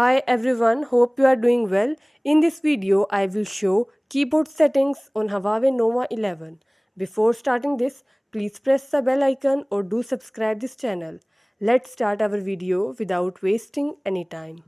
Hi everyone, hope you are doing well. In this video, I will show keyboard settings on Huawei Nova 11. Before starting this, please press the bell icon or do subscribe this channel. Let's start our video without wasting any time.